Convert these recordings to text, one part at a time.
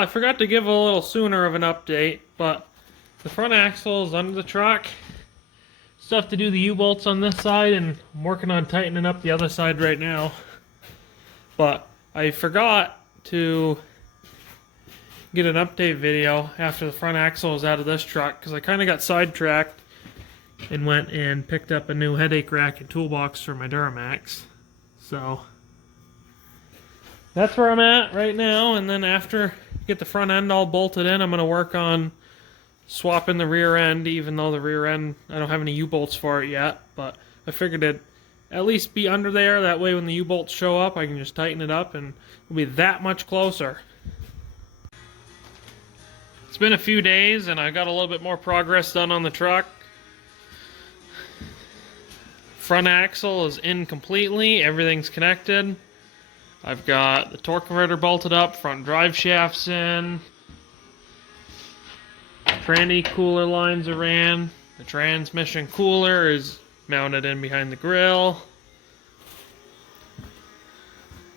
I forgot to give a little sooner of an update, but the front axle is under the truck. Still have to do the U-bolts on this side, and I'm working on tightening up the other side right now. But I forgot to get an update video after the front axle was out of this truck, because I kind of got sidetracked and went and picked up a new headache rack and toolbox for my Duramax. So that's where I'm at right now, and then after I get the front end all bolted in, I'm going to work on swapping the rear end, even though the rear end, I don't have any U-bolts for it yet, but I figured it'd at least be under there. That way when the U-bolts show up, I can just tighten it up and it'll be that much closer. It's been a few days and I got a little bit more progress done on the truck. Front axle is in completely, everything's connected. I've got the torque converter bolted up, front drive shafts in, tranny cooler lines are ran, the transmission cooler is mounted in behind the grill.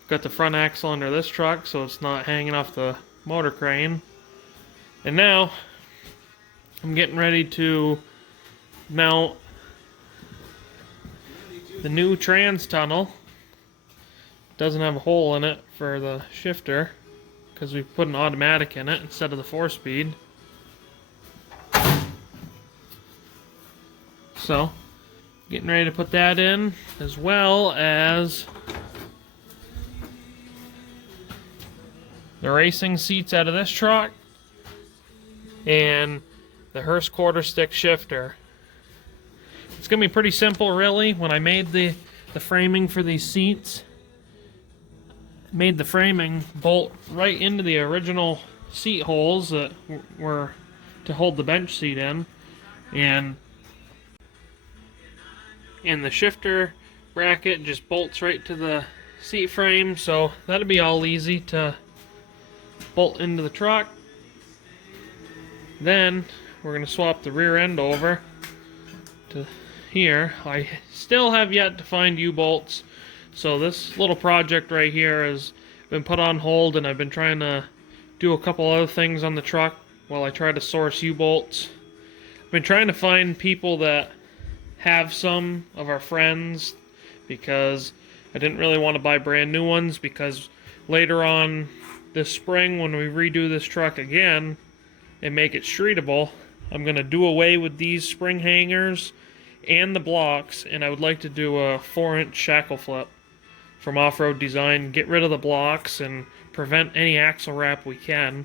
Got the front axle under this truck so it's not hanging off the motor crane. And now I'm getting ready to mount the new trans tunnel. Doesn't have a hole in it for the shifter because we put an automatic in it instead of the 4-speed. So, getting ready to put that in, as well as the racing seats out of this truck and the Hurst quarter stick shifter. It's gonna be pretty simple, really. When I made the framing for these seats, made the framing bolt right into the original seat holes that were to hold the bench seat in, and the shifter bracket just bolts right to the seat frame, so that'll be all easy to bolt into the truck. Then we're going to swap the rear end over to here. I still have yet to find U-bolts, so this little project right here has been put on hold, and I've been trying to do a couple other things on the truck while I try to source U-bolts. I've been trying to find people that have some of our friends, because I didn't really want to buy brand new ones, because later on this spring when we redo this truck again and make it streetable, I'm going to do away with these spring hangers and the blocks, and I would like to do a 4-inch shackle flip from Off-Road Design, get rid of the blocks and prevent any axle wrap we can.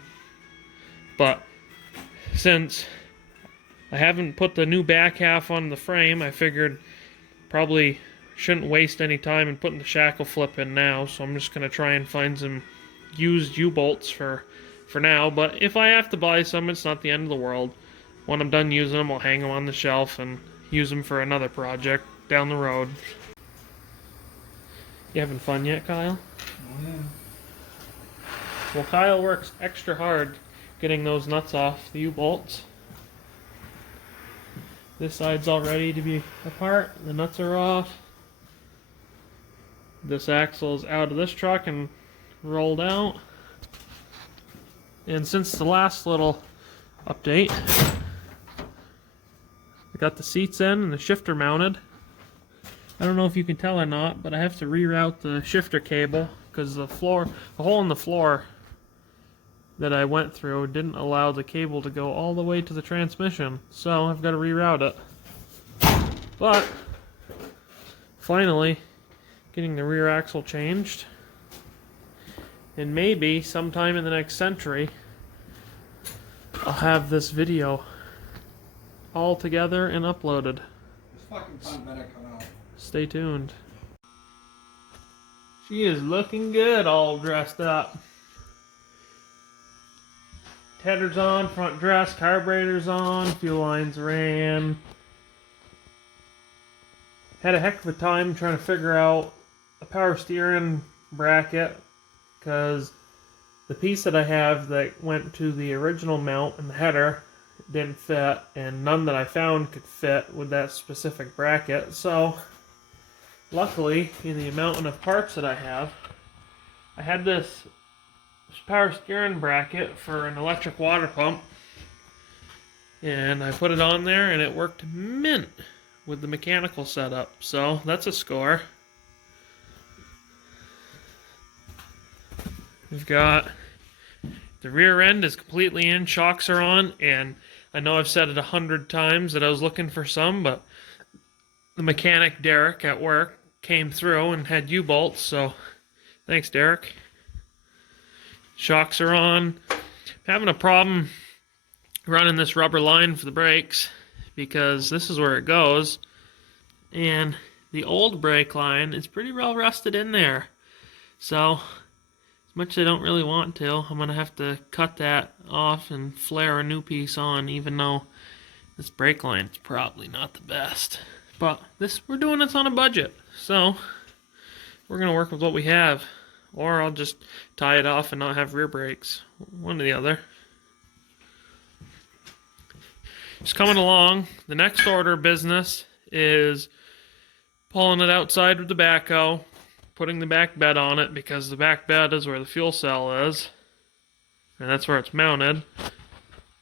But since I haven't put the new back half on the frame, I figured probably shouldn't waste any time in putting the shackle flip in now, so I'm just going to try and find some used U-bolts for now. But if I have to buy some, it's not the end of the world. When I'm done using them, I'll hang them on the shelf and use them for another project down the road. You having fun yet, Kyle? Oh, yeah. Well, Kyle works extra hard getting those nuts off the U-bolts. This side's all ready to be apart. The nuts are off. This axle is out of this truck and rolled out. And since the last little update, I got the seats in and the shifter mounted. I don't know if you can tell or not, but I have to reroute the shifter cable because the hole in the floor that I went through didn't allow the cable to go all the way to the transmission, so I've got to reroute it. But finally getting the rear axle changed, and maybe sometime in the next century I'll have this video all together and uploaded. This fucking ton better come out. Stay tuned. She is looking good, all dressed up. Tethers on, front dress, carburetor's on, fuel lines ran. Had a heck of a time trying to figure out a power steering bracket, because the piece that I have that went to the original mount in the header didn't fit, and none that I found could fit with that specific bracket. So luckily, in the amount of parts that I have, I had this power steering bracket for an electric water pump. And I put it on there and it worked mint with the mechanical setup. So that's a score. We've got the rear end is completely in, shocks are on, and I know I've said it 100 times that I was looking for some, but the mechanic Derek at work came through and had U-bolts, so thanks Derek. Shocks are on. I'm having a problem running this rubber line for the brakes because this is where it goes, and the old brake line is pretty well rusted in there. So as much as I don't really want to, I'm gonna have to cut that off and flare a new piece on, even though this brake line is probably not the best. But we're doing this on a budget, so we're gonna work with what we have. Or I'll just tie it off and not have rear brakes. One or the other. Just coming along. The next order of business is pulling it outside with the backhoe, putting the back bed on it because the back bed is where the fuel cell is, and that's where it's mounted.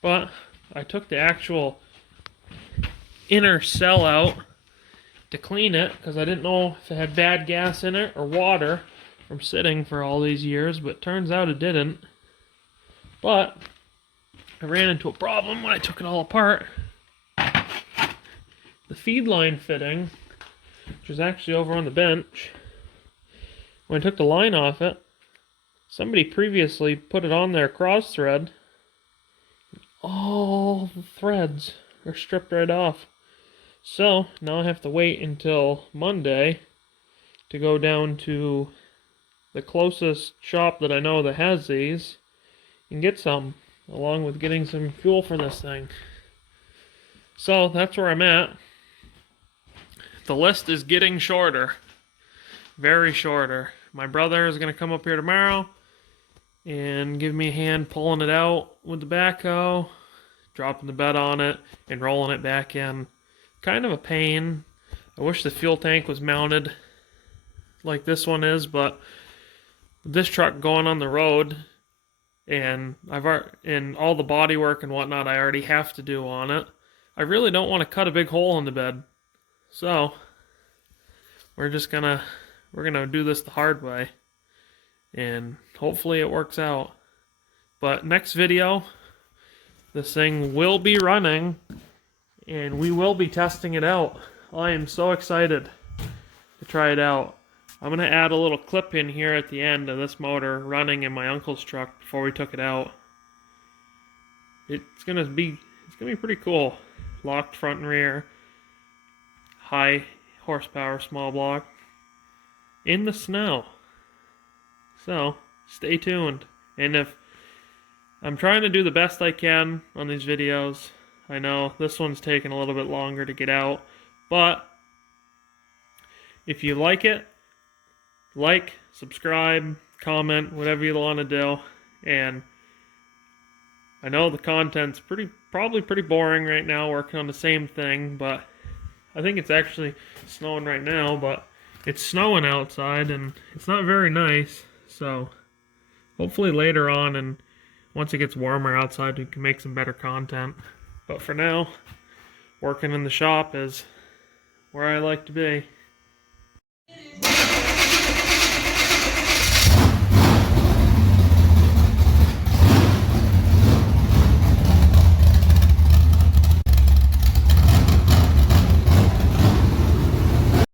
But I took the actual inner cell out to clean it because I didn't know if it had bad gas in it or water from sitting for all these years, but turns out it didn't. But I ran into a problem when I took it all apart. The feed line fitting, which was actually over on the bench, when I took the line off it, somebody previously put it on there cross thread. All the threads are stripped right off. So now I have to wait until Monday to go down to the closest shop that I know that has these and get some, along with getting some fuel for this thing. So that's where I'm at. The list is getting shorter. Very shorter. My brother is going to come up here tomorrow and give me a hand pulling it out with the backhoe, dropping the bed on it, and rolling it back in. Kind of a pain. I wish the fuel tank was mounted like this one is, but this truck going on the road, and and all the body work and whatnot I already have to do on it. I really don't want to cut a big hole in the bed, so we're gonna do this the hard way, and hopefully it works out. But next video, this thing will be running, and we will be testing it out. I am so excited to try it out. I'm going to add a little clip in here at the end of this motor running in my uncle's truck before we took it out. It's gonna be pretty cool. Locked front and rear, high horsepower small block in the snow. So stay tuned. And if I'm trying to do the best I can on these videos, I know this one's taking a little bit longer to get out, but if you like it, like, subscribe, comment, whatever you want to do. And I know the content's probably pretty boring right now, working on the same thing, but I think it's actually snowing right now, but it's snowing outside and it's not very nice. So hopefully later on, and once it gets warmer outside, we can make some better content. But for now, working in the shop is where I like to be.